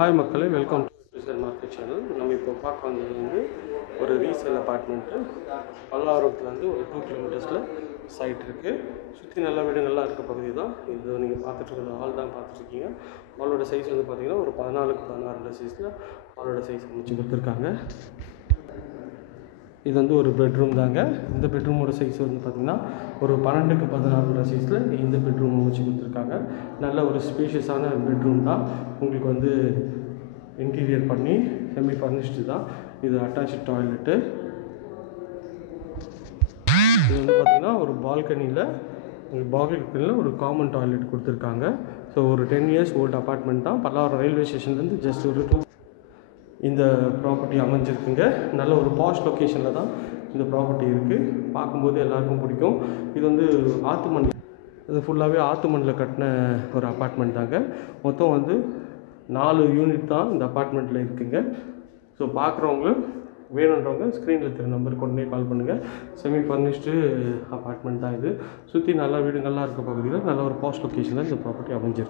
Hi மக்களே, welcome to resale market channel. நம்ம இப்போ பார்க்க வந்தது வந்து ஒரு ரீசேல் அப்பார்ட்மெண்ட்டு. பல்லாவரத்துலேருந்து ஒரு 2 கிலோமீட்டர்ஸில் சைட் இருக்குது. சுற்றி நல்ல வீடுங்கள்லாம் இருக்க பகுதி தான் இது. நீங்கள் பார்த்துட்ருக்கிற ஹால் தான் பார்த்துட்ருக்கீங்க. ஹாலோட சைஸ் வந்து பார்த்திங்கன்னா ஒரு 14க்கு 16 சைஸில் ஹாலோட சைஸ் அமைச்சு கொடுத்துருக்காங்க. இது வந்து ஒரு பெட்ரூம் தாங்க. இந்த பெட்ரூமோட சைஸ் வந்து பார்த்திங்கன்னா ஒரு 12க்கு 16 சைஸில் இந்த பெட்ரூம் அமைச்சு கொடுத்துருக்காங்க. நல்ல ஒரு ஸ்பேஷியஸான பெட்ரூம் தான். உங்களுக்கு வந்து இன்டீரியர் பண்ணி செமி ஃபர்னிஷ்டு தான். இது அட்டாச்சு டாய்லெட்டு. இது வந்து பார்த்திங்கன்னா ஒரு பால்கனியில் ஒரு காமன் டாய்லெட் கொடுத்துருக்காங்க. ஸோ ஒரு 10 இயர்ஸ் ஓல்டு அப்பார்ட்மெண்ட் தான். பல்லாவரம் ரயில்வே ஸ்டேஷன்லேருந்து ஜஸ்ட் ஒரு 2 இந்த ப்ராப்பர்ட்டி அமைஞ்சிருக்குங்க. நல்ல ஒரு பாஷ் லொக்கேஷனில் தான் இந்த ப்ராப்பர்ட்டி இருக்குது. பார்க்கும்போது எல்லாருக்கும் பிடிக்கும். இது வந்து ஆத்துமண், இது ஃபுல்லாகவே ஆத்துமண்ணில் கட்டின ஒரு அப்பார்ட்மெண்ட் தாங்க. மொத்தம் வந்து 4 யூனிட் தான் இந்த அப்பார்ட்மெண்ட்டில் இருக்குங்க. ஸோ பார்க்குறவங்க வேணுன்றவங்க ஸ்க்ரீனில் தெரிய நம்பருக்கு உடனே கால் பண்ணுங்கள். செமி ஃபர்னிஷ்டு அப்பார்ட்மெண்ட் தான் இது. சுற்றி நல்ல வீடுங்கள்லாம் இருக்க பகுதியில் நல்ல ஒரு பாஷ் லொக்கேஷனில் இந்த ப்ராப்பர்ட்டி அமைஞ்சிருக்கு.